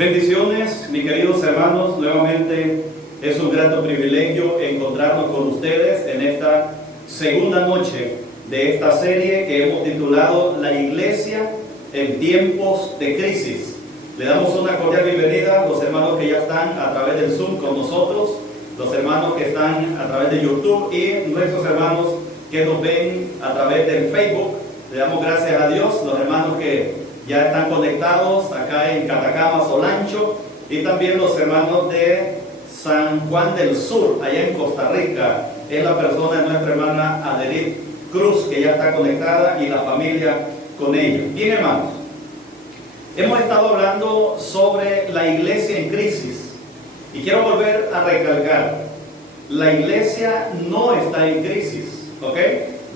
Bendiciones, mis queridos hermanos. Nuevamente es un grato privilegio encontrarnos con ustedes en esta segunda noche de esta serie que hemos titulado La Iglesia en tiempos de crisis. Le damos una cordial bienvenida a los hermanos que ya están a través del Zoom con nosotros, los hermanos que están a través de YouTube y nuestros hermanos que nos ven a través del Facebook. Le damos gracias a Dios, los hermanos que ya están conectados acá en Catacama, Solancho, y también los hermanos de San Juan del Sur, allá en Costa Rica. Es la persona de nuestra hermana Adelit Cruz, que ya está conectada, y la familia con ellos. Bien, hermanos, hemos estado hablando sobre la iglesia en crisis, y quiero volver a recalcar, la iglesia no está en crisis, ¿ok?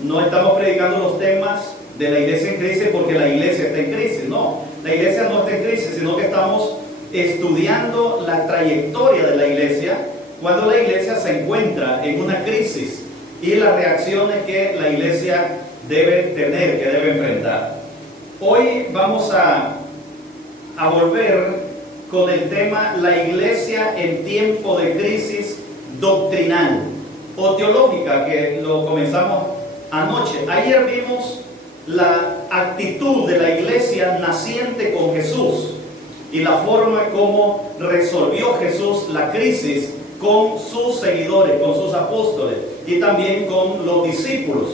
No estamos predicando los temas de la iglesia en crisis porque la iglesia está en crisis. No, la iglesia no está en crisis, sino que estamos estudiando la trayectoria de la iglesia cuando la iglesia se encuentra en una crisis y las reacciones que la iglesia debe tener, que debe enfrentar. Hoy vamos a volver con el tema la iglesia en tiempo de crisis doctrinal o teológica, que lo comenzamos anoche. Ayer vimos la actitud de la iglesia naciente con Jesús y la forma como resolvió Jesús la crisis con sus seguidores, con sus apóstoles y también con los discípulos.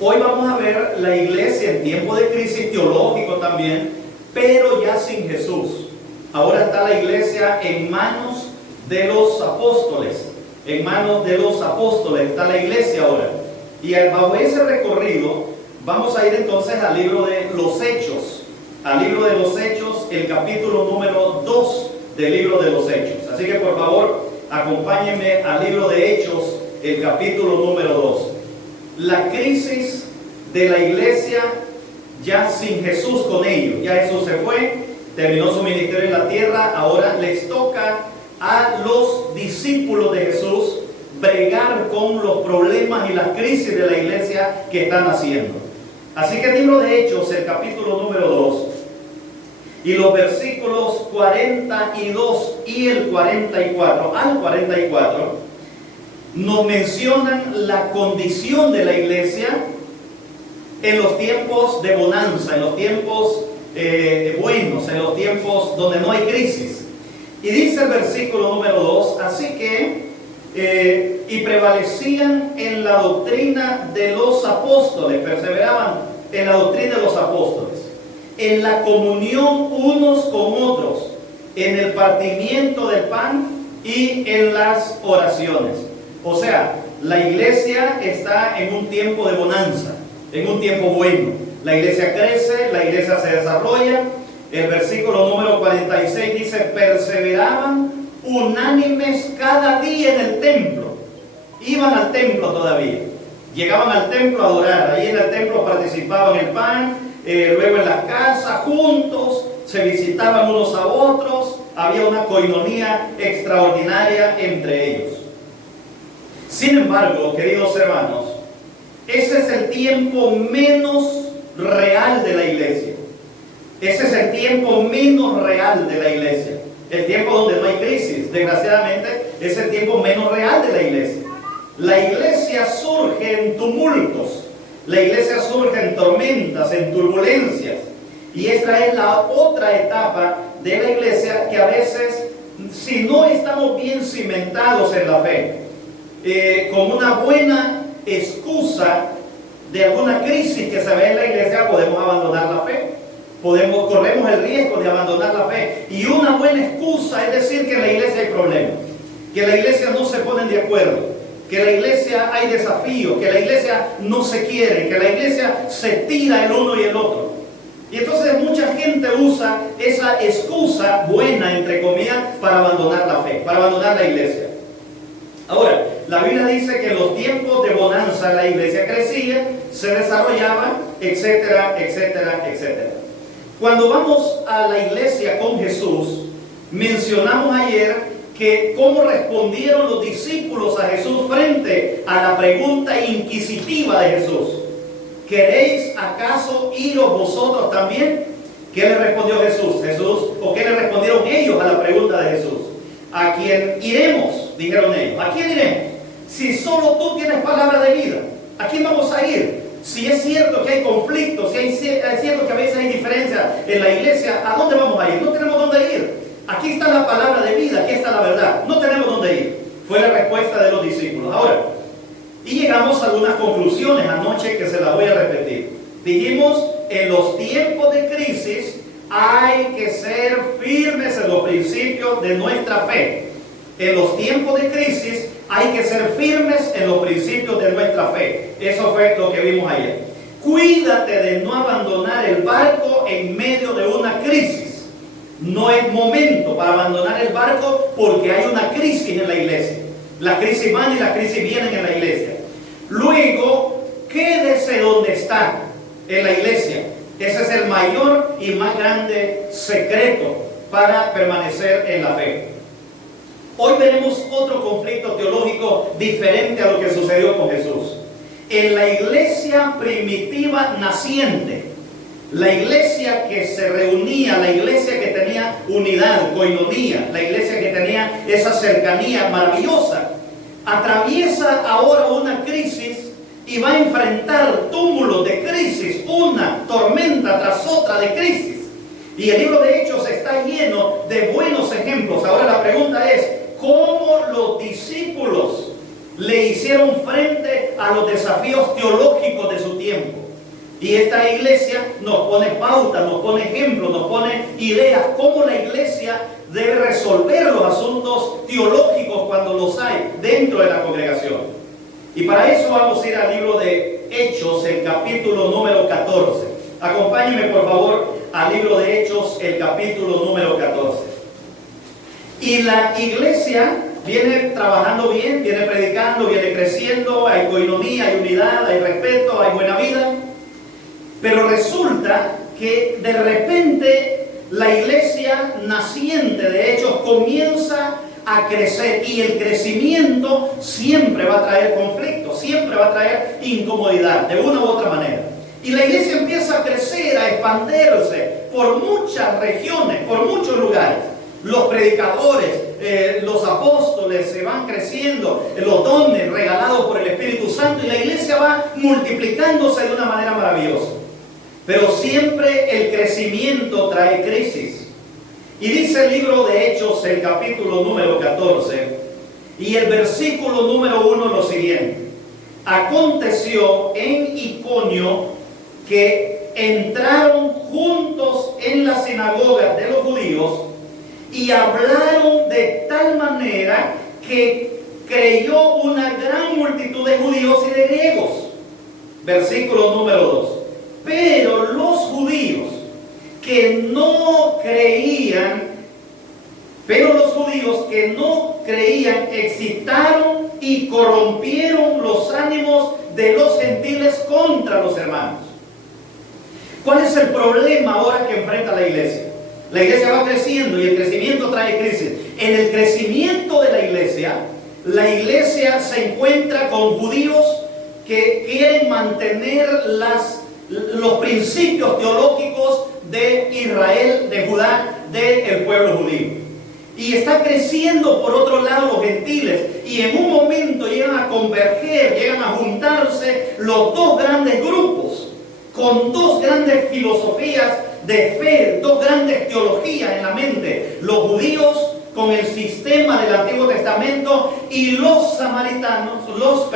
Hoy vamos a ver la iglesia en tiempo de crisis teológico también, pero ya sin Jesús. Ahora está la iglesia en manos de los apóstoles. En manos de los apóstoles está la iglesia ahora. Y bajo ese recorrido vamos a ir entonces al libro de los Hechos. Al libro de los Hechos, el capítulo número 2 del libro de los Hechos. Así que por favor, acompáñenme al libro de Hechos, el capítulo número 2. La crisis de la iglesia ya sin Jesús con ellos. Ya Jesús se fue, terminó su ministerio en la tierra. Ahora les toca a los discípulos de Jesús bregar con los problemas y las crisis de la iglesia que están haciendo. Así que el libro de Hechos, el capítulo número 2, y los versículos 42 y el 44 al 44, nos mencionan la condición de la iglesia en los tiempos de bonanza, en los tiempos buenos, en los tiempos donde no hay crisis. Y dice el versículo número 2, así que y prevalecían en la doctrina de los apóstoles, perseveraban en la doctrina de los apóstoles, en la comunión unos con otros, en el partimiento del pan y en las oraciones. O sea, la iglesia está en un tiempo de bonanza, en un tiempo bueno. La iglesia crece, la iglesia se desarrolla. El versículo número 46 dice, perseveraban unánimes cada día en el templo. Iban al templo todavía, llegaban al templo a adorar. Ahí en el templo participaban en el pan, luego en las casas juntos se visitaban unos a otros. Había una coinonía extraordinaria entre ellos. Sin embargo, queridos hermanos, ese es el tiempo menos real de la iglesia. Ese es el tiempo menos real de la iglesia. El tiempo donde no hay crisis, desgraciadamente, es el tiempo menos real de la iglesia. La iglesia surge en tumultos, la iglesia surge en tormentas, en turbulencias. Y esta es la otra etapa de la iglesia que a veces, si no estamos bien cimentados en la fe, con una buena excusa de alguna crisis que se ve en la iglesia, podemos abandonar la fe. Corremos el riesgo de abandonar la fe. Y una buena excusa es decir que en la iglesia hay problemas, que en la iglesia no se ponen de acuerdo, que en la iglesia hay desafíos, que en la iglesia no se quiere, que en la iglesia se tira el uno y el otro. Y entonces mucha gente usa esa excusa buena, entre comillas, para abandonar la fe, para abandonar la iglesia. Ahora, la Biblia dice que en los tiempos de bonanza la iglesia crecía, se desarrollaba, etcétera, etcétera, etcétera. Cuando vamos a la iglesia con Jesús, mencionamos ayer que cómo respondieron los discípulos a Jesús frente a la pregunta inquisitiva de Jesús. ¿Queréis acaso iros vosotros también? ¿Qué le respondió Jesús? ¿O qué le respondió la pregunta de Jesús. ¿A quién iremos? Dijeron ellos. ¿A quién iremos? Si solo tú tienes palabra de vida, ¿a quién vamos a ir? Si es cierto que hay conflictos, si es cierto que a veces hay diferencias en la iglesia, ¿a dónde vamos a ir? No tenemos dónde ir. Aquí está la palabra de vida, aquí está la verdad. No tenemos dónde ir. Fue la respuesta de los discípulos. Ahora, y llegamos a algunas conclusiones anoche que se las voy a repetir. Dijimos, en los tiempos de crisis hay que ser firmes en los principios de nuestra fe. En los tiempos de crisis hay que ser firmes en los principios de nuestra fe. Eso fue lo que vimos ayer. Cuídate de no abandonar el barco en medio de una crisis. No es momento para abandonar el barco porque hay una crisis en la iglesia. Las crisis van y las crisis vienen en la iglesia. Luego, quédese donde está, en la iglesia. Ese es el mayor y más grande secreto para permanecer en la fe. Hoy veremos otro conflicto teológico diferente a lo que sucedió con Jesús. En la iglesia primitiva naciente, la iglesia que se reunía, la iglesia que tenía unidad, koinonía, la iglesia que tenía esa cercanía maravillosa, atraviesa ahora una crisis y va a enfrentar túmulos de crisis, una tormenta tras otra de crisis. Y el libro de Hechos está lleno de buenos ejemplos. Ahora la pregunta es, ¿cómo los discípulos le hicieron frente a los desafíos teológicos de su tiempo? Y esta iglesia nos pone pautas, nos pone ejemplos, nos pone ideas, cómo la iglesia debe resolver los asuntos teológicos cuando los hay dentro de la congregación. Y para eso vamos a ir al libro de Hechos, el capítulo número 14. Acompáñenme por favor al libro de Hechos, el capítulo número 14. Y la iglesia viene trabajando bien, viene predicando, viene creciendo, hay koinonía, hay unidad, hay respeto, hay buena vida. Pero resulta que de repente la iglesia naciente de Hechos comienza a crecer, y el crecimiento siempre va a traer conflicto, siempre va a traer incomodidad de una u otra manera. Y la iglesia empieza a crecer, a expandirse por muchas regiones, por muchos lugares. Los predicadores, los apóstoles se van creciendo, los dones regalados por el Espíritu Santo, y la iglesia va multiplicándose de una manera maravillosa. Pero siempre el crecimiento trae crisis. Y dice el libro de Hechos, el capítulo número 14, y el versículo número 1 lo siguiente. Aconteció en Iconio que entraron juntos en la sinagoga de los judíos y hablaron de tal manera que creyó una gran multitud de judíos y de griegos. Versículo número 2. Pero los judíos que no creían, excitaron y corrompieron los ánimos de los gentiles contra los hermanos. ¿Cuál es el problema ahora que enfrenta la iglesia? La iglesia va creciendo y el crecimiento trae crisis. En el crecimiento de la iglesia se encuentra con judíos que quieren mantener los principios teológicos de Israel, de Judá, del pueblo judío. Y está creciendo por otro lado los gentiles, y en un momento llegan a converger, llegan a juntarse los dos grandes grupos, con dos grandes filosofías de fe, dos grandes teologías en la mente: los judíos con el sistema del Antiguo Testamento y los los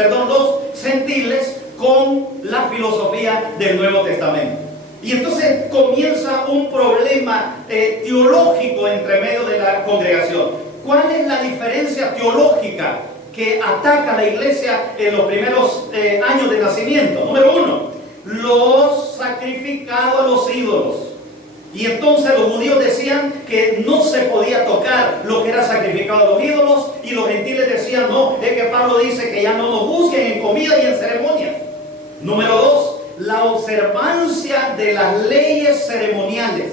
gentiles con la filosofía del Nuevo Testamento. Y entonces comienza un problema teológico entre medio de la congregación. ¿Cuál es la diferencia teológica que ataca a la iglesia en los primeros años de nacimiento? Número 1, los sacrificados a los ídolos. Y entonces los judíos decían que no se podía tocar lo que era sacrificado a los ídolos, y los gentiles decían, no, es que Pablo dice que ya no nos busquen en comida y en ceremonias. Número 2, la observancia de las leyes ceremoniales.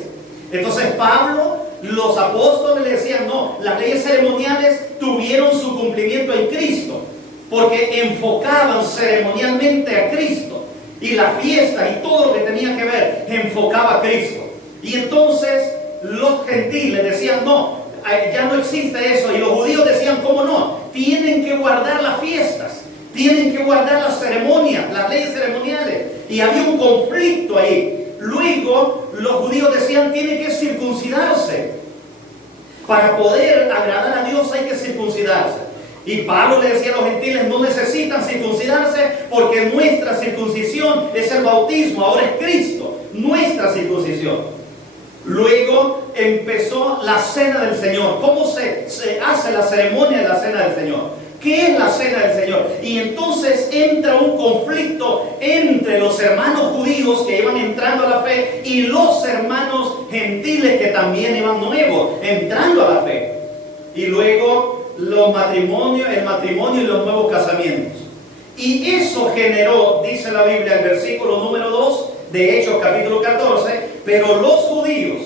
Entonces Pablo, los apóstoles le decían, no, las leyes ceremoniales tuvieron su cumplimiento en Cristo, porque enfocaban ceremonialmente a Cristo, y la fiesta y todo lo que tenía que ver enfocaba a Cristo. Y entonces los gentiles decían, no, ya no existe eso. Y los judíos decían, ¿cómo no? Tienen que guardar las fiestas, tienen que guardar las ceremonias, las leyes ceremoniales. Y había un conflicto ahí. Luego los judíos decían, tiene que circuncidarse. Para poder agradar a Dios hay que circuncidarse. Y Pablo le decía a los gentiles, no necesitan circuncidarse porque nuestra circuncisión es el bautismo, ahora es Cristo, nuestra circuncisión. Luego empezó la cena del Señor. ¿Cómo se hace la ceremonia de la cena del Señor? ¿Qué es la cena del Señor? Y entonces entra un conflicto entre los hermanos judíos que iban entrando a la fe y los hermanos gentiles que también iban nuevos, entrando a la fe. Y luego el matrimonio y los nuevos casamientos. Y eso generó, dice la Biblia, el versículo número 2 de Hechos capítulo 14, pero los judíos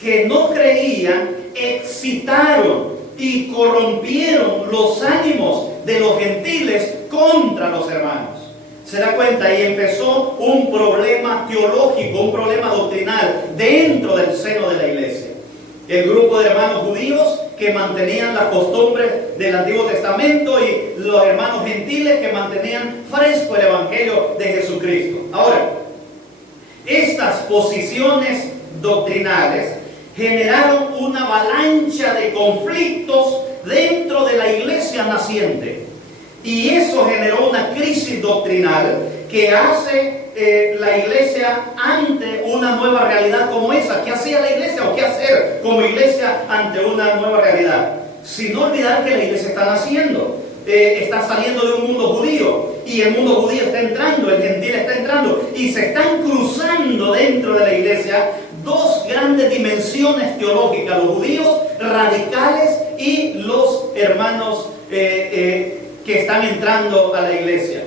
que no creían excitaron y corrompieron los ánimos de los gentiles contra los hermanos. Se da cuenta, y empezó un problema teológico, un problema doctrinal dentro del seno de la iglesia. El grupo de hermanos judíos que mantenían las costumbres del Antiguo Testamento y los hermanos gentiles que mantenían fresco el Evangelio de Jesucristo. Ahora, estas posiciones doctrinales generaron una avalancha de conflictos dentro de la iglesia naciente. Y eso generó una crisis doctrinal que hace la iglesia ante una nueva realidad como esa. ¿Qué hacía la iglesia o qué hacer como iglesia ante una nueva realidad? Sin olvidar que la iglesia está naciendo. Está saliendo de un mundo judío y el mundo judío está entrando, el gentil está entrando y se están cruzando dentro de la iglesia dos grandes dimensiones teológicas: los judíos radicales y los hermanos que están entrando a la iglesia.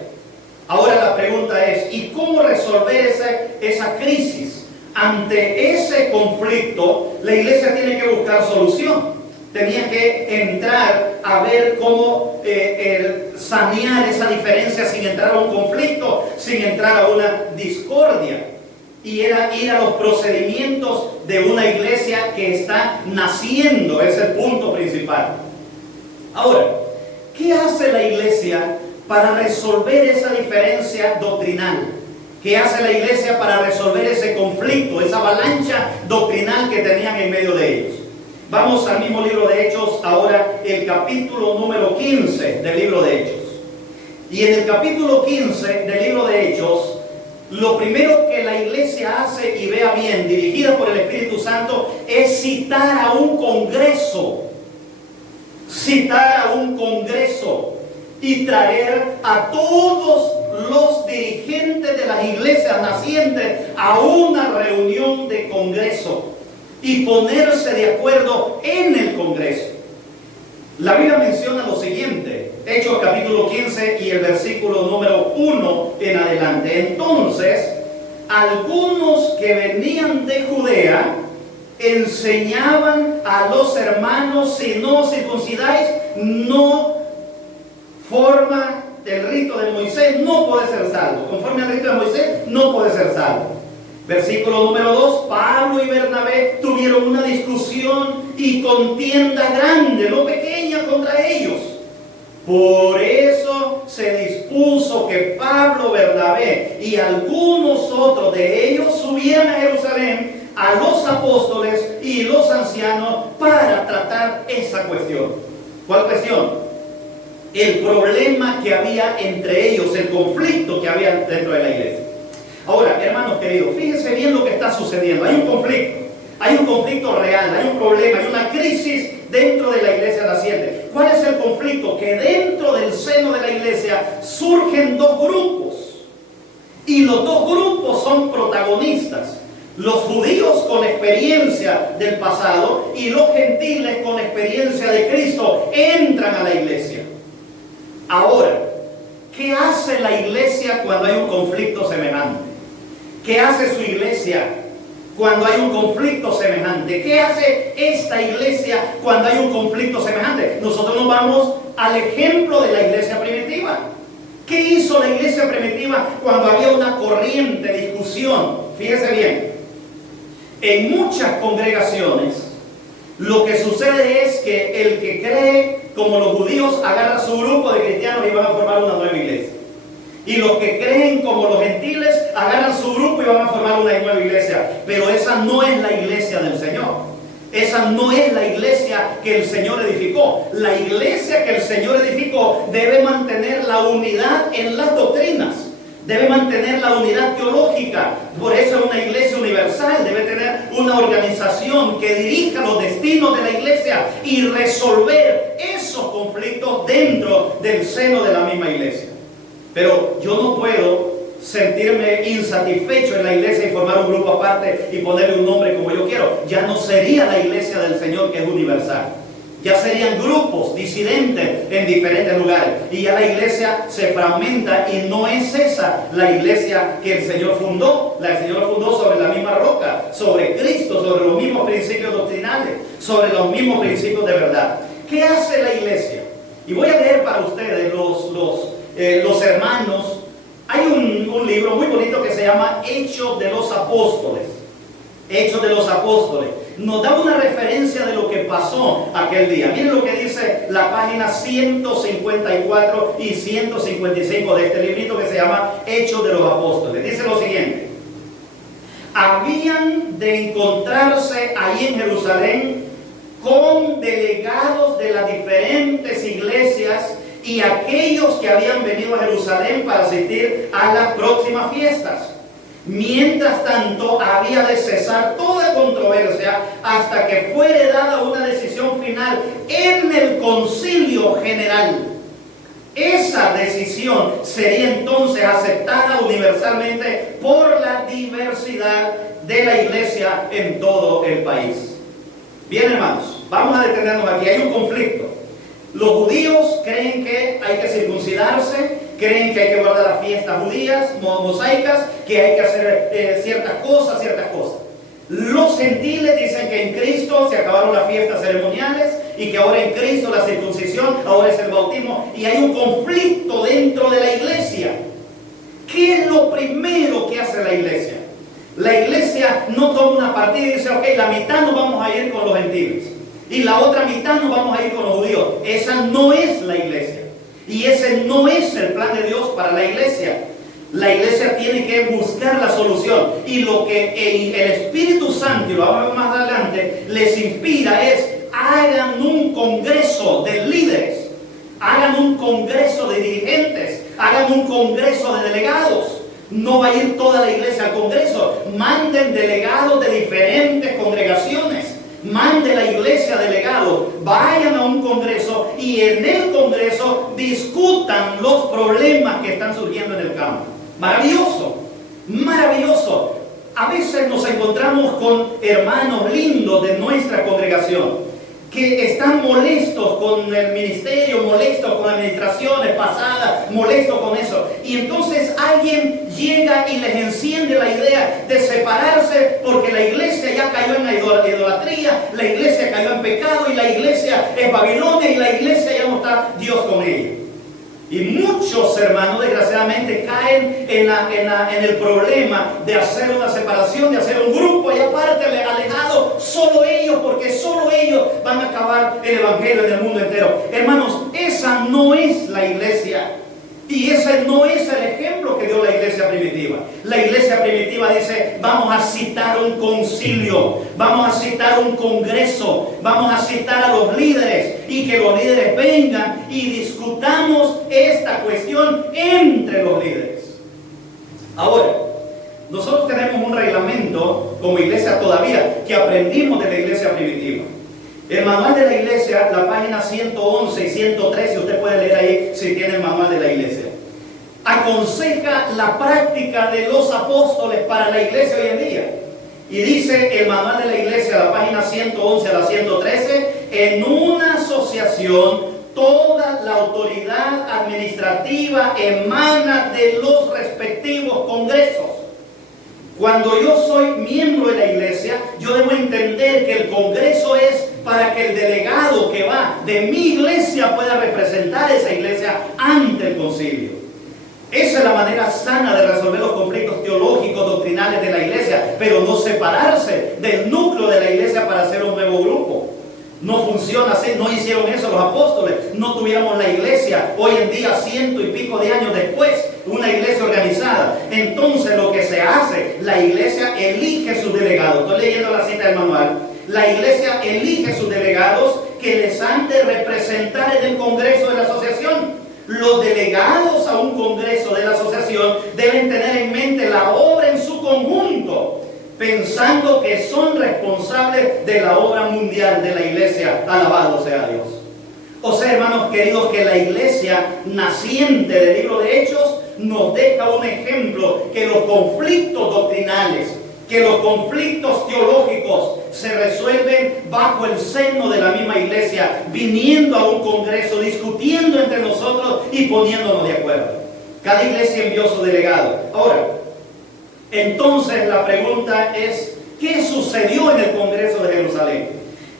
Ahora la pregunta es, ¿y cómo resolver esa crisis? Ante ese conflicto, la iglesia tiene que buscar solución. Tenía que entrar a ver cómo sanear esa diferencia sin entrar a un conflicto, sin entrar a una discordia. Y era ir a los procedimientos de una iglesia que está naciendo, es el punto principal. Ahora, ¿qué hace la iglesia para resolver esa diferencia doctrinal? ¿Qué hace la iglesia para resolver ese conflicto, esa avalancha doctrinal que tenían en medio de ellos? Vamos al mismo libro de Hechos, ahora el capítulo número 15 del libro de Hechos. Y en el capítulo 15 del libro de Hechos, lo primero que la iglesia hace, y vea bien, dirigida por el Espíritu Santo, es citar a un congreso. Citar a un congreso y traer a todos los dirigentes de las iglesias nacientes a una reunión de congreso y ponerse de acuerdo en el congreso. La Biblia menciona lo siguiente, Hechos capítulo 15 y el versículo número 1 en adelante. Entonces, algunos que venían de Judea enseñaban a los hermanos: si no circuncidáis, no forma el rito de Moisés, no puede ser salvo. Conforme al rito de Moisés, no puede ser salvo. Versículo número 2, Pablo y Bernabé tuvieron una discusión y contienda grande, no pequeña, contra ellos. Por eso se dispuso que Pablo, Bernabé y algunos otros de ellos subieran a Jerusalén a los apóstoles y los ancianos para tratar esa cuestión. ¿Cuál cuestión? El problema que había entre ellos, el conflicto que había dentro de la iglesia. Ahora, hermanos queridos, fíjense bien lo que está sucediendo. Hay un conflicto real, hay un problema, hay una crisis dentro de la iglesia naciente. ¿Cuál es el conflicto? Que dentro del seno de la iglesia surgen dos grupos. Y los dos grupos son protagonistas. Los judíos con experiencia del pasado y los gentiles con experiencia de Cristo entran a la iglesia. Ahora, ¿qué hace la iglesia cuando hay un conflicto semejante? ¿Qué hace su iglesia cuando hay un conflicto semejante? ¿Qué hace esta iglesia cuando hay un conflicto semejante? Nosotros nos vamos al ejemplo de la iglesia primitiva. ¿Qué hizo la iglesia primitiva cuando había una corriente discusión? Fíjese bien, en muchas congregaciones Lo que sucede es que el que cree como los judíos agarra su grupo de cristianos y van a formar una nueva iglesia. Y los que creen como los gentiles agarran su grupo y van a formar una nueva iglesia. Pero esa no es la iglesia del Señor. Esa no es la iglesia que el Señor edificó. La iglesia que el Señor edificó debe mantener la unidad en las doctrinas. Debe mantener la unidad teológica. Por eso es una iglesia universal. Debe tener una organización que dirija los destinos de la iglesia y resolver esos conflictos dentro del seno de la misma iglesia. Pero yo no puedo sentirme insatisfecho en la iglesia y formar un grupo aparte y ponerle un nombre como yo quiero. Ya no sería la iglesia del Señor, que es universal. Ya serían grupos disidentes en diferentes lugares. Y ya la iglesia se fragmenta y no es esa la iglesia que el Señor fundó. El Señor fundó sobre la misma roca, sobre Cristo, sobre los mismos principios doctrinales, sobre los mismos principios de verdad. ¿Qué hace la iglesia? Y voy a leer para ustedes los hermanos. Hay un libro muy bonito que se llama Hechos de los Apóstoles. Hechos de los Apóstoles. Nos da una referencia de lo que pasó aquel día. Miren lo que dice la página 154 y 155 de este librito que se llama Hechos de los Apóstoles. Dice lo siguiente: habían de encontrarse ahí en Jerusalén con delegados de las diferentes iglesias y aquellos que habían venido a Jerusalén para asistir a las próximas fiestas. Mientras tanto, había de cesar toda controversia hasta que fuere dada una decisión final en el concilio general. Esa decisión sería entonces aceptada universalmente por la diversidad de la iglesia en todo el país. Bien, hermanos, vamos a detenernos aquí. Hay un conflicto. Los judíos creen que hay que circuncidarse, creen que hay que guardar las fiestas judías, mosaicas, que hay que hacer ciertas cosas. Los gentiles dicen que en Cristo se acabaron las fiestas ceremoniales y que ahora en Cristo la circuncisión, ahora es el bautismo, y hay un conflicto dentro de la iglesia. ¿Qué es lo primero que hace la iglesia? La iglesia no toma una partida y dice, ok, la mitad nos vamos a ir con los gentiles y la otra mitad nos vamos a ir con los judíos. Esa no es la iglesia. Y ese no es el plan de Dios para la iglesia. La iglesia tiene que buscar la solución. Y lo que el Espíritu Santo, y lo vamos a ver más adelante, les inspira es: hagan un congreso de líderes, hagan un congreso de dirigentes, hagan un congreso de delegados. No va a ir toda la iglesia al congreso. Manden delegados de diferentes congregaciones. Mande la iglesia delegados, vayan a un congreso y en el congreso discutan los problemas que están surgiendo en el campo. Maravilloso, maravilloso. A veces nos encontramos con hermanos lindos de nuestra congregación que están molestos con el ministerio, molestos con administraciones pasadas, molestos con eso. Y entonces alguien llega y les enciende la idea de separarse porque la iglesia ya cayó en la idolatría, la iglesia cayó en pecado y la iglesia es Babilonia y la iglesia ya no está Dios con ella. Y muchos hermanos desgraciadamente caen en el problema de hacer una separación, de hacer un grupo y aparte alejado, solo ellos, porque solo ellos van a acabar el evangelio en el mundo entero. Hermanos, esa no es la iglesia. Y ese no es el ejemplo que dio la iglesia primitiva. La iglesia primitiva dice: vamos a citar un concilio, vamos a citar un congreso, vamos a citar a los líderes y que los líderes vengan y discutamos esta cuestión entre los líderes. Ahora, nosotros tenemos un reglamento como iglesia todavía que aprendimos de la iglesia primitiva. El manual de la iglesia, la página 111 y 113, usted puede leer ahí si tiene el manual de la iglesia. Aconseja la práctica de los apóstoles para la iglesia hoy en día. Y dice el manual de la iglesia, la página 111 a la 113, en una asociación toda la autoridad administrativa emana de los respectivos congresos. Cuando yo soy miembro de la iglesia, yo debo entender que el congreso es para que el delegado que va de mi iglesia pueda representar esa iglesia ante el concilio. Esa es la manera sana de resolver los conflictos teológicos, doctrinales de la iglesia, pero no separarse del núcleo de la iglesia para hacer un nuevo grupo. No funciona así, no hicieron eso los apóstoles, no tuviéramos la iglesia hoy en día, 100 y pico de años después, una iglesia organizada. Entonces lo que se hace, la iglesia elige sus delegados. Estoy leyendo la cita del manual. La iglesia elige sus delegados que les han de representar en el congreso de la asociación. Los delegados a un congreso de la asociación deben tener en mente la obra en su conjunto, pensando que son responsables de la obra mundial de la iglesia. Alabado sea Dios. O sea, hermanos queridos, que la iglesia naciente del libro de Hechos nos deja un ejemplo, que los conflictos doctrinales, que los conflictos teológicos se resuelven bajo el seno de la misma iglesia, viniendo a un congreso, discutiendo entre nosotros y poniéndonos de acuerdo. Cada iglesia envió su delegado. Ahora, entonces la pregunta es, ¿qué sucedió en el Congreso de Jerusalén?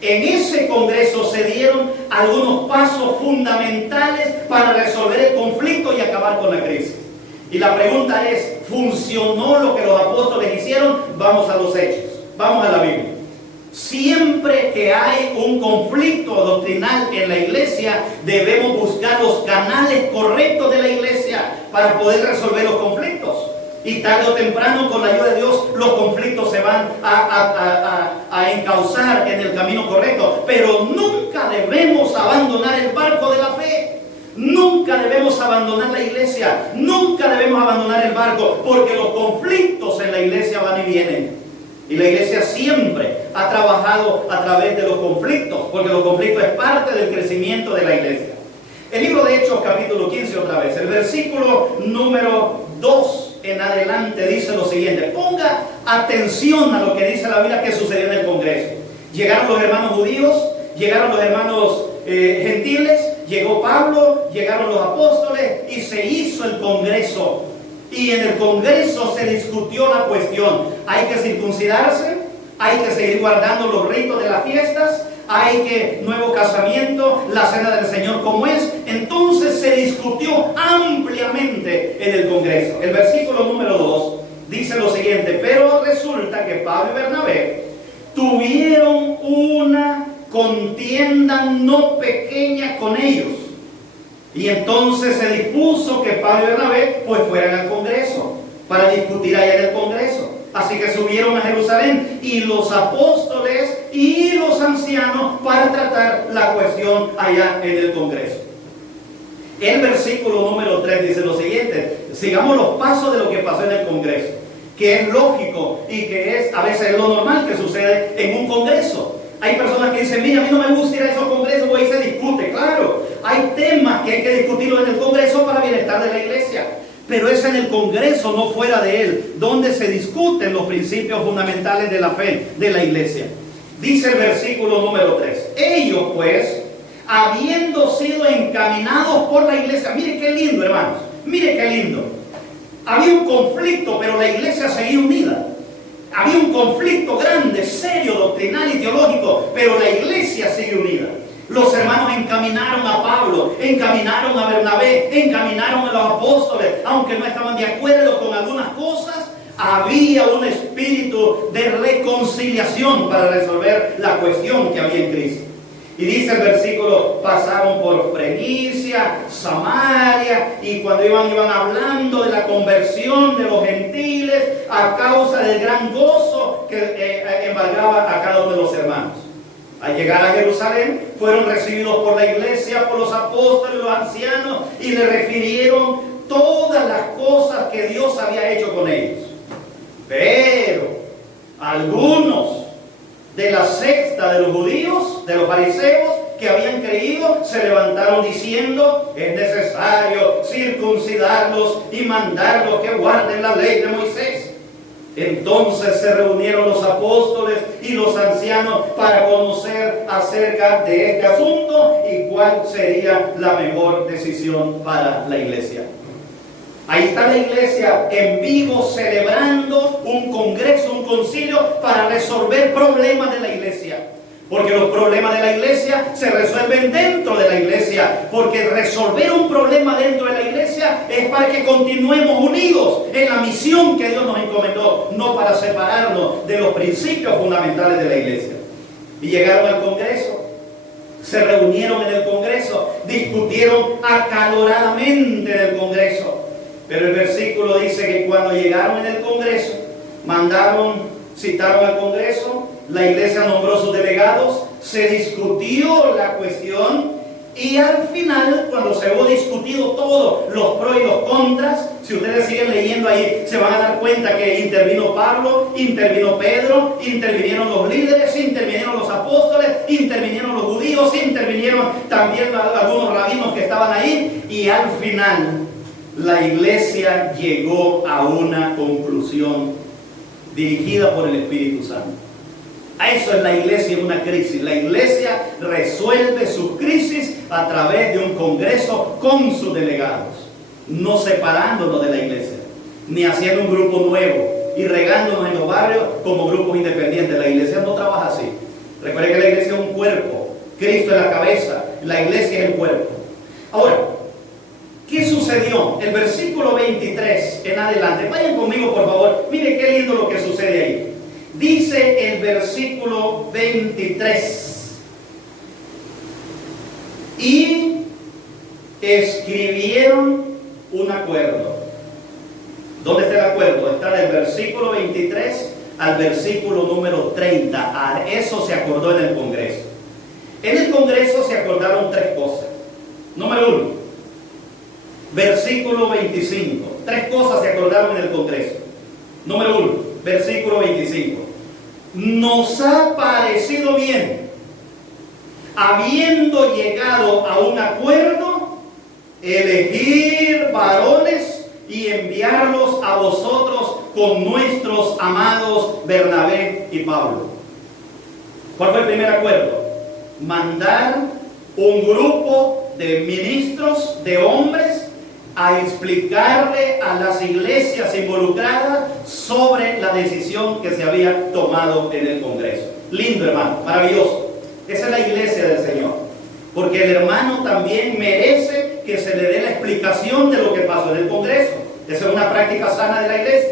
En ese congreso se dieron algunos pasos fundamentales para resolver el conflicto y acabar con la crisis. Y la pregunta es, ¿funcionó lo que los apóstoles hicieron? Vamos a los hechos, vamos a la Biblia. Siempre que hay un conflicto doctrinal en la iglesia, debemos buscar los canales correctos de la iglesia para poder resolver los conflictos. Y tarde o temprano, con la ayuda de Dios, los conflictos se van a encauzar en el camino correcto. Pero nunca debemos abandonar el barco de la fe. Nunca debemos abandonar la iglesia. Nunca debemos abandonar el barco, porque los conflictos en la iglesia van y vienen. Y la iglesia siempre ha trabajado a través de los conflictos, porque los conflictos es parte del crecimiento de la iglesia. El libro de Hechos, capítulo 15, otra vez, el versículo número 2 en adelante dice lo siguiente. Ponga atención a lo que dice la Biblia que sucedió en el Congreso. Llegaron los hermanos judíos, llegaron los hermanos gentiles, llegó Pablo, llegaron los apóstoles y se hizo el Congreso. Y en el Congreso se discutió la cuestión. ¿Hay que circuncidarse? ¿Hay que seguir guardando los ritos de las fiestas? ¿Hay que nuevo casamiento? ¿La cena del Señor cómo es? Entonces se discutió ampliamente en el Congreso. El versículo número 2 dice lo siguiente. Pero resulta que Pablo y Bernabé tuvieron una contienda no pequeña con ellos. Y entonces se dispuso que Pablo y Bernabé pues fueran al Congreso para discutir allá en el Congreso. Así que subieron a Jerusalén y los apóstoles y los ancianos para tratar la cuestión allá en el Congreso. El versículo número 3 dice lo siguiente. Sigamos los pasos de lo que pasó en el Congreso, que es lógico y que es a veces lo normal que sucede en un Congreso. Hay personas que dicen, mira, a mí no me gusta ir a esos congresos porque ahí se discute. Claro, hay temas que hay que discutirlos en el Congreso para bienestar de la iglesia. Pero es en el Congreso, no fuera de él, donde se discuten los principios fundamentales de la fe de la iglesia. Dice el versículo número 3. Ellos pues, habiendo sido encaminados por la iglesia. Mire qué lindo, hermanos. Mire qué lindo. Había un conflicto, pero la iglesia seguía unida. Había un conflicto grande, serio, doctrinal y teológico, pero la iglesia sigue unida. Los hermanos encaminaron a Pablo, encaminaron a Bernabé, encaminaron a los apóstoles, aunque no estaban de acuerdo con algunas cosas, había un espíritu de reconciliación para resolver la cuestión que había en Cristo. Y dice el versículo, pasaron por Fenicia, Samaria, y cuando iban hablando de la conversión de los gentiles a causa del gran gozo que embargaba a cada uno de los hermanos. Al llegar a Jerusalén, fueron recibidos por la iglesia, por los apóstoles, los ancianos, y le refirieron todas las cosas que Dios había hecho con ellos. Pero algunos de la secta de los judíos, de los fariseos, que habían creído, se levantaron diciendo, es necesario circuncidarlos y mandarlos que guarden la ley de Moisés. Entonces se reunieron los apóstoles y los ancianos para conocer acerca de este asunto y cuál sería la mejor decisión para la iglesia. Ahí está la iglesia en vivo celebrando un congreso, un concilio para resolver problemas de la iglesia. Porque los problemas de la iglesia se resuelven dentro de la iglesia. Porque resolver un problema dentro de la iglesia es para que continuemos unidos en la misión que Dios nos encomendó, no para separarnos de los principios fundamentales de la iglesia. Y llegaron al Congreso se reunieron en el Congreso, discutieron acaloradamente en el Congreso. Pero el versículo dice que cuando llegaron en el Congreso, citaron al Congreso, la iglesia nombró sus delegados, se discutió la cuestión y al final, cuando se hubo discutido todo, los pros y los contras, si ustedes siguen leyendo ahí, se van a dar cuenta que intervino Pablo, intervino Pedro, intervinieron los líderes, intervinieron los apóstoles, intervinieron los judíos, intervinieron también algunos rabinos que estaban ahí, y al final la iglesia llegó a una conclusión dirigida por el Espíritu Santo. A eso es la iglesia en una crisis. La iglesia resuelve sus crisis a través de un congreso con sus delegados, no separándonos de la iglesia, ni haciendo un grupo nuevo y regándonos en los barrios como grupos independientes. La iglesia no trabaja así. Recuerden que la iglesia es un cuerpo, Cristo es la cabeza, la iglesia es el cuerpo. Ahora, ¿qué sucedió? El versículo 23 en adelante, vayan conmigo por favor, miren qué lindo lo que sucede ahí. Dice el versículo 23: y escribieron un acuerdo. ¿Dónde está el acuerdo? Está del versículo 23 al versículo número 30. A eso se acordó en el Congreso. En el Congreso se acordaron tres cosas. Número 1, versículo 25. Tres cosas se acordaron en el Congreso. Número 1, versículo 25. Nos ha parecido bien, habiendo llegado a un acuerdo, elegir varones y enviarlos a vosotros con nuestros amados Bernabé y Pablo. ¿Cuál fue el primer acuerdo? Mandar un grupo de ministros, de hombres, a explicarle a las iglesias involucradas sobre la decisión que se había tomado en el Congreso. Lindo, hermano, maravilloso. Esa es la iglesia del Señor, porque el hermano también merece que se le dé la explicación de lo que pasó en el Congreso. Esa es una práctica sana de la iglesia.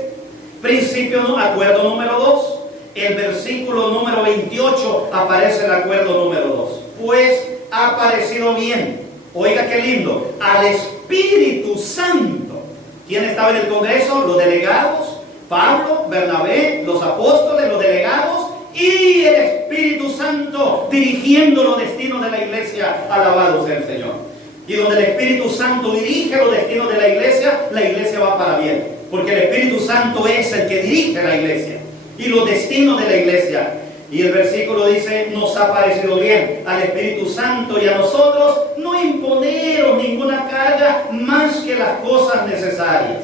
Acuerdo número 2, el versículo número 28 aparece el acuerdo número 2. Pues ha parecido bien, oiga qué lindo, al Espíritu Santo. ¿Quién estaba en el Congreso? Los delegados, Pablo, Bernabé, los apóstoles, los delegados y el Espíritu Santo dirigiendo los destinos de la iglesia. Alabado sea el Señor. Y donde el Espíritu Santo dirige los destinos de la iglesia va para bien, porque el Espíritu Santo es el que dirige la iglesia y los destinos de la iglesia. Y el versículo dice: nos ha parecido bien al Espíritu Santo y a nosotros no imponeros ninguna carga más que las cosas necesarias.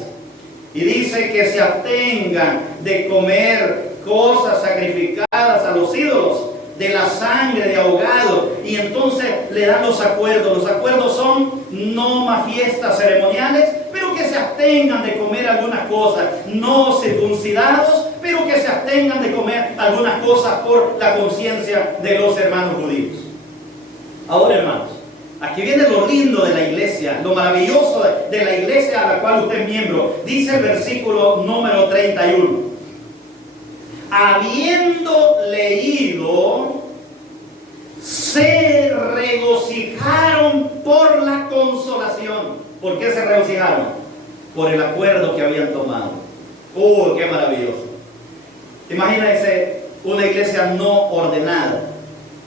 Y dice que se abstengan de comer cosas sacrificadas a los ídolos, de la sangre de ahogado. Y entonces le dan los acuerdos. Los acuerdos son no más fiestas ceremoniales, pero que se abstengan de comer algunas cosas, no circuncidados, pero que se abstengan de comer algunas cosas por la conciencia de los hermanos judíos. Ahora, hermanos, aquí viene lo lindo de la iglesia, lo maravilloso de la iglesia a la cual usted es miembro. Dice el versículo número 31: habiendo leído, se regocijaron por la consolación. ¿Por qué se regocijaron? Por el acuerdo que habían tomado. ¡Oh, qué maravilloso! Imagínense una iglesia no ordenada,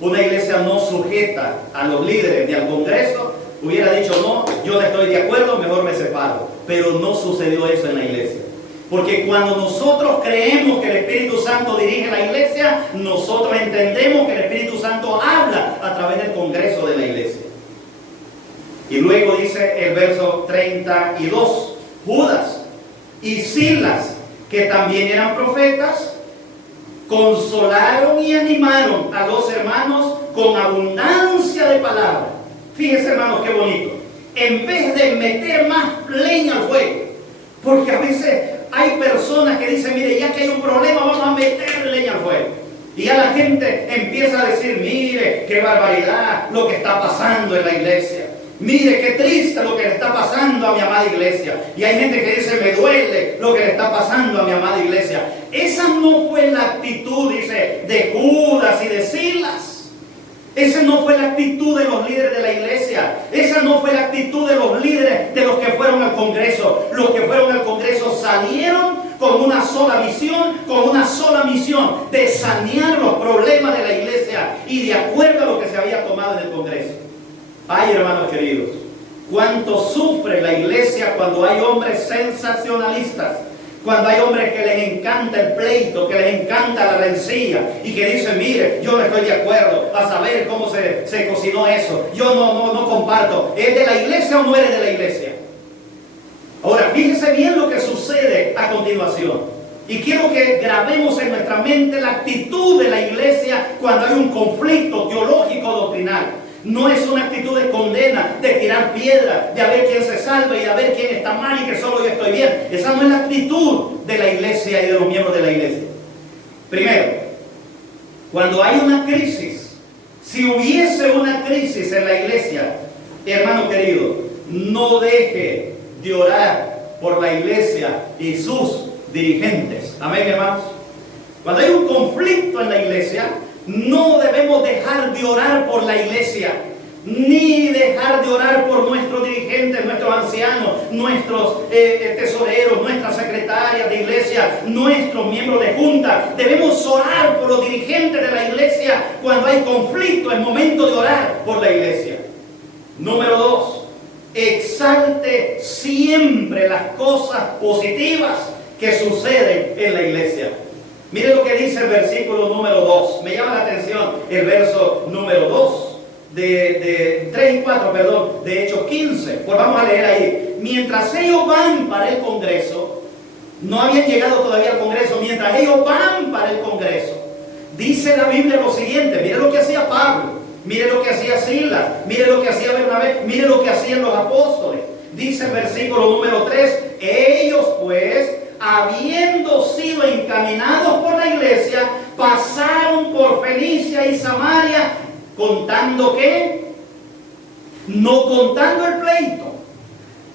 una iglesia no sujeta a los líderes ni al Congreso. Hubiera dicho: no, yo no estoy de acuerdo, mejor me separo. Pero no sucedió eso en la iglesia. Porque cuando nosotros creemos que el Espíritu Santo dirige la iglesia, nosotros entendemos que el Espíritu Santo habla a través del Congreso de la iglesia. Y luego dice el verso 32: Judas y Silas, que también eran profetas, consolaron y animaron a los hermanos con abundancia de palabras. Fíjense, hermanos, qué bonito. En vez de meter más leña al fuego, porque a veces hay personas que dicen: mire, ya que hay un problema, vamos a meter leña al fuego. Y ya la gente empieza a decir: mire, qué barbaridad lo que está pasando en la iglesia. Mire, qué triste lo que le está pasando a mi amada iglesia. Y hay gente que dice: me duele lo que le está pasando a mi amada iglesia. Esa no fue la actitud, dice, de Judas y de Silas. Esa no fue la actitud esa no fue la actitud de los líderes, de los que fueron al Congreso. Los que fueron al Congreso salieron con una sola visión, con una sola misión, de sanear los problemas de la iglesia y de acuerdo a lo que se había tomado en el Congreso. Ay, hermanos queridos, cuánto sufre la iglesia cuando hay hombres sensacionalistas, cuando hay hombres que les encanta el pleito, que les encanta la rencilla y que dicen, mire, yo no estoy de acuerdo, a saber cómo se cocinó eso, yo no comparto. ¿Es de la iglesia o no eres de la iglesia? Ahora, fíjense bien lo que sucede a continuación. Y quiero que grabemos en nuestra mente la actitud de la iglesia cuando hay un conflicto teológico doctrinal. No es una actitud de condena, de tirar piedra, de a ver quién se salva y de a ver quién está mal y que solo yo estoy bien. Esa no es la actitud de la iglesia y de los miembros de la iglesia. Primero, cuando hay una crisis, si hubiese una crisis en la iglesia, hermano querido, no deje de orar por la iglesia y sus dirigentes. Amén, hermanos. Cuando hay un conflicto en la iglesia, no debemos dejar de orar por la iglesia, ni dejar de orar por nuestros dirigentes, nuestros ancianos, nuestros tesoreros, nuestras secretarias de iglesia, nuestros miembros de junta. Debemos orar por los dirigentes de la iglesia cuando hay conflicto. Es momento de orar por la iglesia. Número 2, exalte siempre las cosas positivas que suceden en la iglesia. Mire lo que dice el versículo número 2. Me llama la atención el verso número 2 de 3 y 4, perdón, de Hechos 15. Pues vamos a leer ahí. Mientras ellos van para el Congreso, no habían llegado todavía al Congreso, mientras ellos van para el Congreso, dice la Biblia lo siguiente. Mire lo que hacía Pablo, mire lo que hacía Silas, mire lo que hacía Bernabé, mire lo que hacían los apóstoles. Dice el versículo número 3, ellos pues, habiendo sido encaminados por la iglesia, pasaron por Fenicia y Samaria, contando ¿qué? No contando el pleito,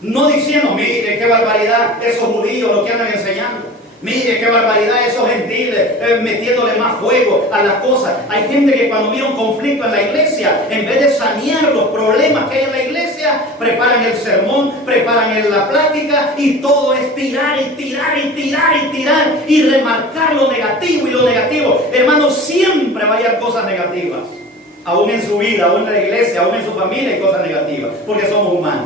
no diciendo, mire qué barbaridad esos judíos lo que andan enseñando, mire qué barbaridad esos gentiles metiéndole más fuego a las cosas. Hay gente que cuando mira un conflicto en la iglesia, en vez de sanear los problemas que hay en la iglesia, preparan el sermón, preparan la plática y todo es tirar y tirar y tirar y tirar y remarcar lo negativo y lo negativo. Hermanos, siempre va a haber cosas negativas, aún en su vida, aún en la iglesia, aún en su familia hay cosas negativas, porque somos humanos.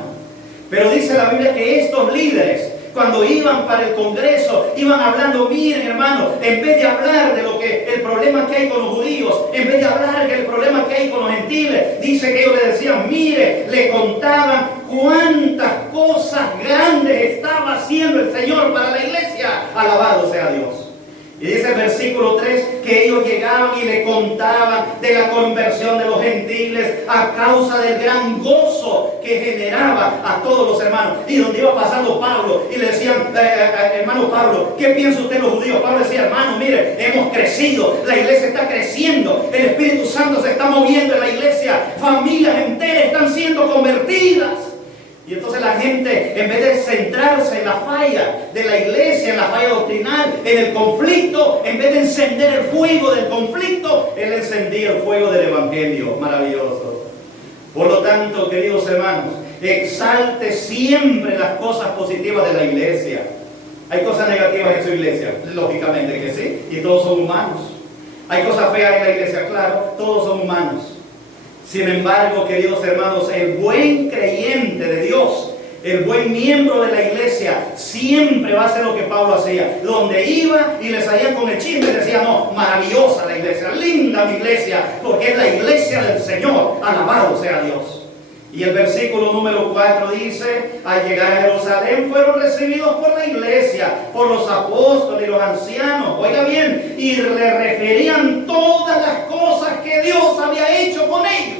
Pero dice la Biblia que estos líderes, cuando iban para el Congreso, iban hablando, miren hermano, en vez de hablar de lo que el problema que hay con los judíos, en vez de hablar del problema que hay con los gentiles, dice que ellos le decían, mire, le contaban cuántas cosas grandes estaba haciendo el Señor para la iglesia. Alabado sea Dios. Y dice el versículo 3 que ellos llegaban y le contaban de la conversión de los gentiles a causa del gran gozo que generaba a todos los hermanos. Y donde iba pasando Pablo y le decían, hermano Pablo, ¿qué piensa usted de los judíos? Pablo decía, hermano, mire, hemos crecido, la iglesia está creciendo, el Espíritu Santo se está moviendo en la iglesia, familias enteras están siendo convertidas. Y entonces la gente, en vez de centrarse en la falla de la iglesia, en la falla doctrinal, en el conflicto, en vez de encender el fuego del conflicto, él encendía el fuego del evangelio. Maravilloso. Por lo tanto, queridos hermanos, exalte siempre las cosas positivas de la iglesia. Hay cosas negativas en su iglesia, lógicamente que sí, y todos son humanos. Hay cosas feas en la iglesia, claro, todos son humanos. Sin embargo, queridos hermanos, el buen creyente de Dios, el buen miembro de la iglesia, siempre va a hacer lo que Pablo hacía. Donde iba y le salían con el chisme, decía, no, maravillosa la iglesia, linda mi iglesia, porque es la iglesia del Señor, alabado sea Dios. Y el versículo número 4 dice, al llegar a Jerusalén fueron recibidos por la iglesia, por los apóstoles y los ancianos, oiga bien, y le referían todas las cosas que Dios había hecho con ellos.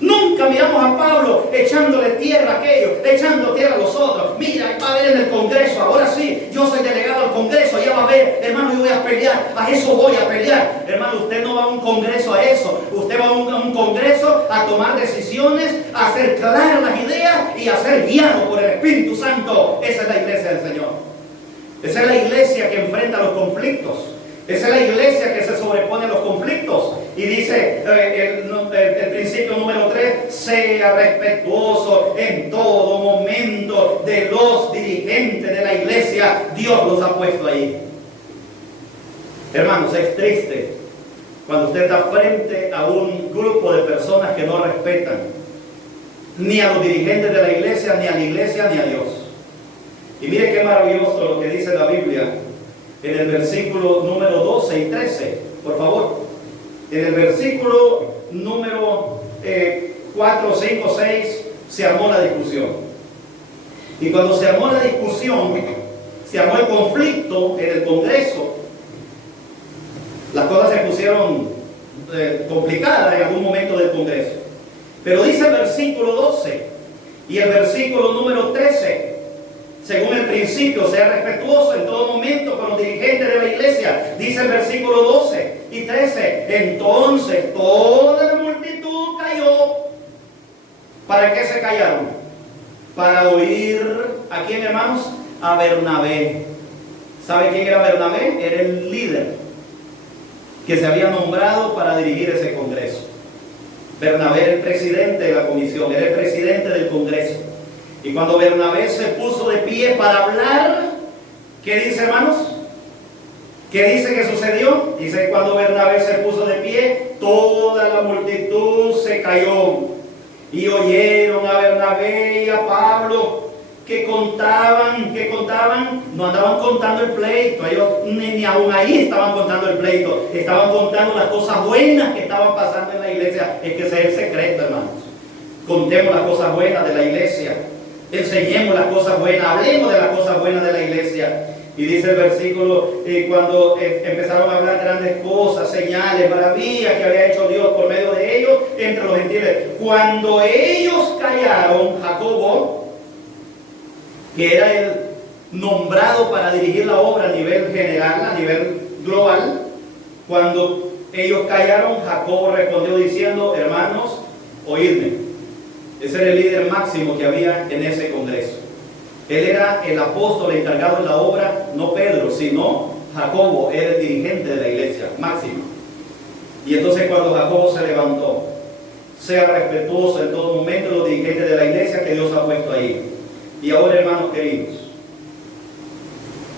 Nunca miramos a Pablo echándole tierra a aquellos, echando tierra a los otros. Mira, va a haber en el Congreso, ahora sí, yo soy delegado al Congreso, ya va a haber, hermano, yo voy a pelear, a eso voy a pelear. Hermano, usted no va a un Congreso a eso, usted va a un Congreso a tomar decisiones, a hacer claras las ideas y a ser guiado por el Espíritu Santo. Esa es la iglesia del Señor. Esa es la iglesia que enfrenta los conflictos. Esa es la iglesia que se sobrepone a los conflictos. Y dice el principio número 3, sea respetuoso en todo momento de los dirigentes de la iglesia. Dios los ha puesto ahí. Hermanos, es triste cuando usted está frente a un grupo de personas que no respetan ni a los dirigentes de la iglesia, ni a la iglesia, ni a Dios. Y mire qué maravilloso lo que dice la Biblia en el versículo número 12 y 13. Por favor, en el versículo número 4, 5, 6 se armó la discusión. Y cuando se armó la discusión, se armó el conflicto en el Congreso. Las cosas se pusieron complicadas en algún momento del Congreso. Pero dice el versículo 12 y el versículo número 13, según el principio, sea respetuoso en todo momento con los dirigentes de la iglesia. Dice el versículo 12 y 13, entonces toda la multitud cayó. ¿Para qué se callaron? Para oír, ¿a quién, hermanos? A Bernabé. ¿Sabe quién era Bernabé? Era el líder que se había nombrado para dirigir ese congreso. Bernabé era el presidente de la comisión, era el presidente del congreso. Y cuando Bernabé se puso de pie para hablar, ¿qué dice, hermanos? ¿Qué dice que sucedió? Dice, cuando Bernabé se puso de pie, toda la multitud se cayó. Y oyeron a Bernabé y a Pablo que contaban, no andaban contando el pleito, ellos ni aún ahí estaban contando el pleito, estaban contando las cosas buenas que estaban pasando en la iglesia. Es que ese es el secreto, hermanos. Contemos las cosas buenas de la iglesia, enseñemos las cosas buenas, hablemos de las cosas buenas de la iglesia. Y dice el versículo, cuando empezaron a hablar grandes cosas, señales, maravillas que había hecho Dios por medio de ellos entre los gentiles. Cuando ellos callaron, Jacobo, que era el nombrado para dirigir la obra a nivel general, a nivel global, cuando ellos callaron, Jacobo respondió diciendo, hermanos, oídme. Ese era el líder máximo que había en ese congreso. Él era el apóstol encargado de la obra, no Pedro, sino Jacobo, era el dirigente de la iglesia máxima. Y entonces cuando Jacobo se levantó, sea respetuoso en todo momento de los dirigentes de la iglesia que Dios ha puesto ahí. Y ahora, hermanos queridos,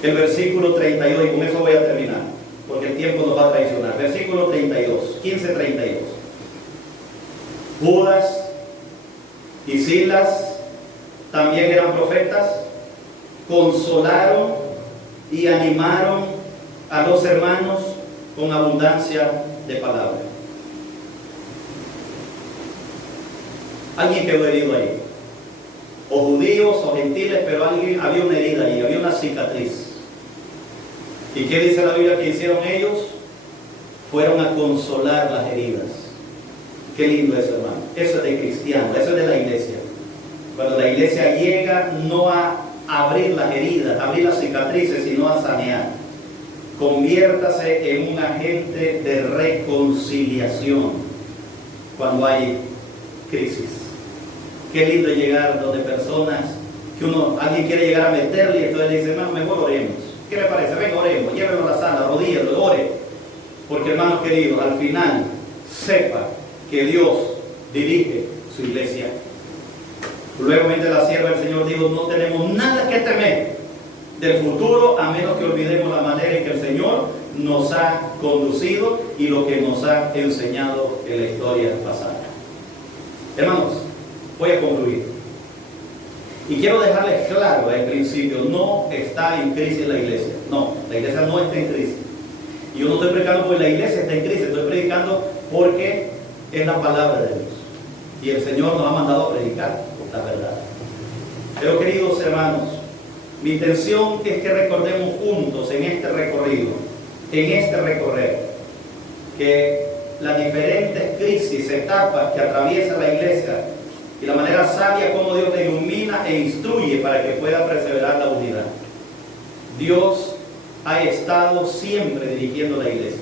el versículo 32, y con eso voy a terminar, porque el tiempo nos va a traicionar. Versículo 32, 15:32. Judas y Silas también eran profetas, consolaron y animaron a los hermanos con abundancia de palabra. Alguien quedó herido ahí, o judíos o gentiles, pero había una herida ahí, había una cicatriz. ¿Y qué dice la Biblia que hicieron ellos? Fueron a consolar las heridas. Qué lindo eso, hermano. Eso es de cristiano, eso es de la iglesia. Cuando la iglesia llega no a abrir las heridas, abrir las cicatrices, sino a sanear. Conviértase en un agente de reconciliación cuando hay crisis. Qué lindo llegar donde personas que alguien quiere llegar a meterle y entonces le dice, hermano, mejor oremos. ¿Qué le parece? Venga, oremos, llévenlo a la sala, arrodíllelo, ore. Porque, hermanos queridos, al final sepa que Dios dirige su iglesia. Luego la sierva del Señor dijo, no tenemos nada que temer del futuro a menos que olvidemos la manera en que el Señor nos ha conducido y lo que nos ha enseñado en la historia pasada. Hermanos, voy a concluir. Y quiero dejarles claro al principio, no está en crisis la iglesia. No, la iglesia no está en crisis. Y yo no estoy predicando porque la iglesia está en crisis, estoy predicando porque es la palabra de Dios. Y el Señor nos ha mandado a predicar la verdad. Pero queridos hermanos, mi intención es que recordemos juntos en este recorrido, que las diferentes crisis, etapas que atraviesa la iglesia y la manera sabia como Dios la ilumina e instruye para que pueda perseverar la unidad. Dios ha estado siempre dirigiendo la iglesia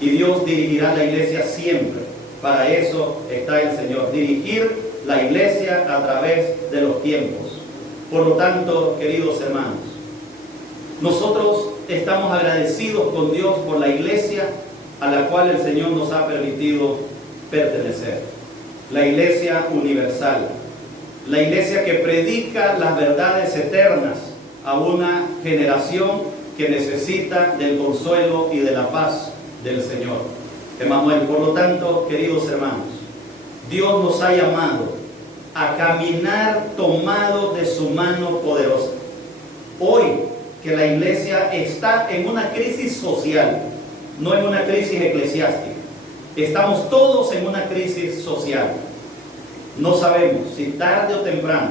y Dios dirigirá la iglesia siempre. Para eso está el Señor, dirigir la iglesia a través de los tiempos. Por lo tanto, queridos hermanos, nosotros estamos agradecidos con Dios por la iglesia a la cual el Señor nos ha permitido pertenecer. la iglesia universal, la iglesia que predica las verdades eternas a una generación que necesita del consuelo y de la paz del Señor. Emmanuel, por lo tanto, queridos hermanos, Dios nos ha llamado a caminar tomados de su mano poderosa. Hoy que la iglesia está en una crisis social, no en una crisis eclesiástica. Estamos todos en una crisis social. No sabemos si tarde o temprano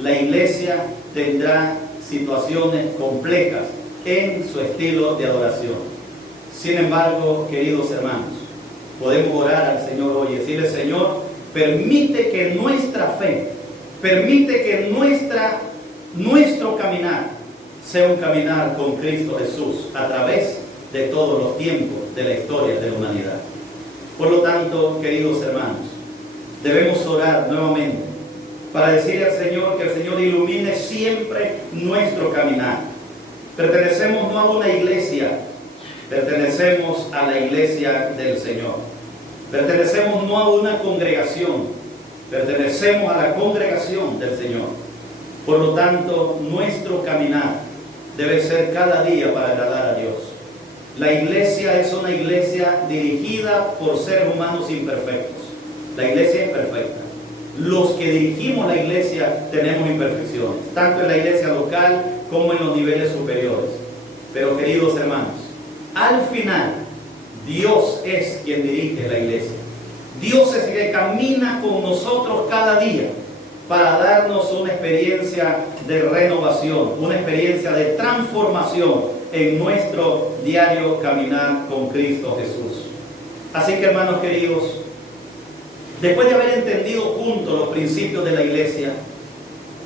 la iglesia tendrá situaciones complejas en su estilo de adoración. Sin embargo, queridos hermanos, podemos orar al Señor hoy y decirle: Señor, permite que nuestra fe, permite que nuestro caminar sea un caminar con Cristo Jesús a través de todos los tiempos de la historia de la humanidad. Por lo tanto, queridos hermanos, debemos orar nuevamente para decirle al Señor que el Señor ilumine siempre nuestro caminar. Pertenecemos no a una iglesia, pertenecemos a la iglesia del Señor. Pertenecemos no a una congregación, pertenecemos a la congregación del Señor. Por lo tanto, nuestro caminar debe ser cada día para agradar a Dios. La iglesia es una iglesia dirigida por seres humanos imperfectos. La iglesia es perfecta. Los que dirigimos la iglesia tenemos imperfecciones, tanto en la iglesia local como en los niveles superiores. Pero, queridos hermanos, al final, Dios es quien dirige la iglesia. Dios es el que camina con nosotros cada día para darnos una experiencia de renovación, una experiencia de transformación en nuestro diario caminar con Cristo Jesús. Así que, hermanos queridos, después de haber entendido juntos los principios de la iglesia,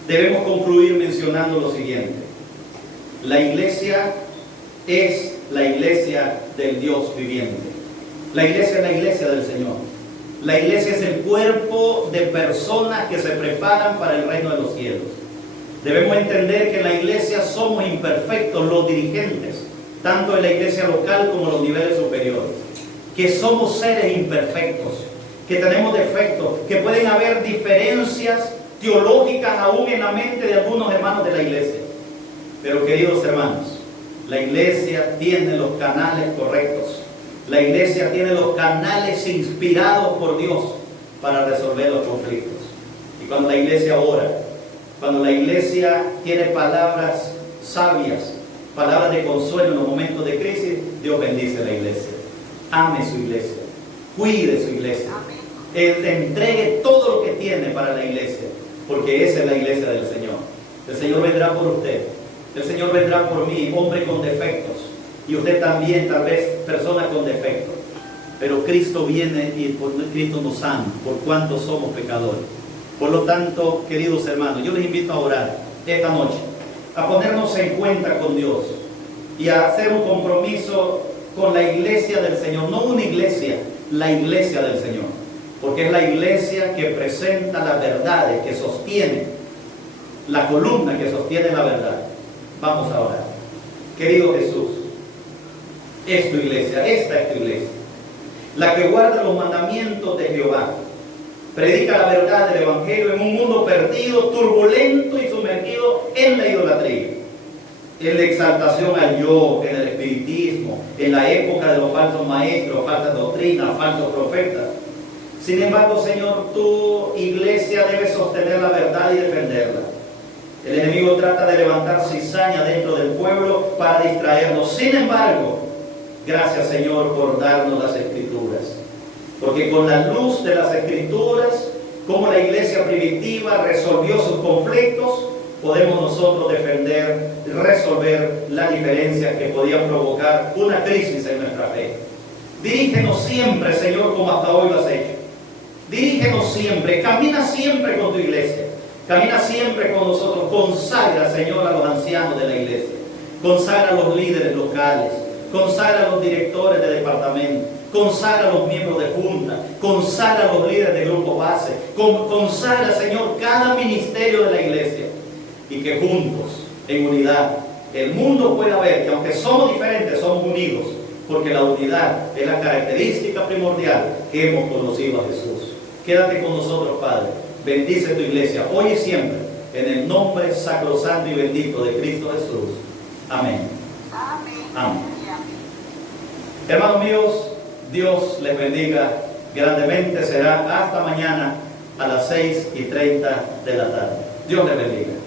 debemos concluir mencionando lo siguiente: la iglesia es la iglesia del Dios viviente. La iglesia es la iglesia del Señor. La iglesia es el cuerpo de personas que se preparan para el reino de los cielos. Debemos entender que en la iglesia somos imperfectos los dirigentes, tanto en la iglesia local como en los niveles superiores. Que somos seres imperfectos, que tenemos defectos, que pueden haber diferencias teológicas aún en la mente de algunos hermanos de la iglesia. Pero, queridos hermanos, la iglesia tiene los canales correctos. La iglesia tiene los canales inspirados por Dios para resolver los conflictos. Y cuando la iglesia ora, cuando la iglesia tiene palabras sabias, palabras de consuelo en los momentos de crisis, Dios bendice a la iglesia. Ame su iglesia, cuide su iglesia, entregue todo lo que tiene para la iglesia, porque esa es la iglesia del Señor. El Señor vendrá por usted, el Señor vendrá por mí, hombre con defectos, y usted también, tal vez, persona con defectos. Pero Cristo viene y Cristo nos ama, por cuanto somos pecadores. Por lo tanto, queridos hermanos, yo les invito a orar esta noche, a ponernos en cuenta con Dios y a hacer un compromiso con la iglesia del Señor. No una iglesia, la iglesia del Señor. Porque es la iglesia que presenta las verdades, que sostiene, la columna que sostiene la verdad. Vamos a orar. Querido Jesús, es tu iglesia, esta es tu iglesia, la que guarda los mandamientos de Jehová, predica la verdad del evangelio en un mundo perdido, turbulento y sumergido en la idolatría, en la exaltación al yo, en el espiritismo, en la época de los falsos maestros, falsas doctrinas, falsos profetas. Sin embargo, Señor, tu iglesia debe sostener la verdad y defenderla. El enemigo trata de levantar cizaña dentro del pueblo para distraernos. Sin embargo, gracias, Señor, por darnos las Escrituras. Porque con la luz de las Escrituras, como la iglesia primitiva resolvió sus conflictos, podemos nosotros defender y resolver las diferencias que podían provocar una crisis en nuestra fe. Dirígenos siempre, Señor, como hasta hoy lo has hecho. Dirígenos siempre, camina siempre con tu iglesia. Camina siempre con nosotros. Consagra, Señor, a los ancianos de la iglesia. Consagra a los líderes locales. Consagra a los directores de departamento. Consagra a los miembros de junta. Consagra a los líderes de grupo base. Consagra, Señor, cada ministerio de la iglesia. Y que juntos, en unidad, el mundo pueda ver que aunque somos diferentes, somos unidos. Porque la unidad es la característica primordial que hemos conocido a Jesús. Quédate con nosotros, Padre. Bendice tu iglesia, hoy y siempre, en el nombre sacrosanto y bendito de Cristo Jesús. Amén. Amén. Amén. Hermanos míos, Dios les bendiga grandemente. Será hasta mañana a las 6:30 de la tarde. Dios les bendiga.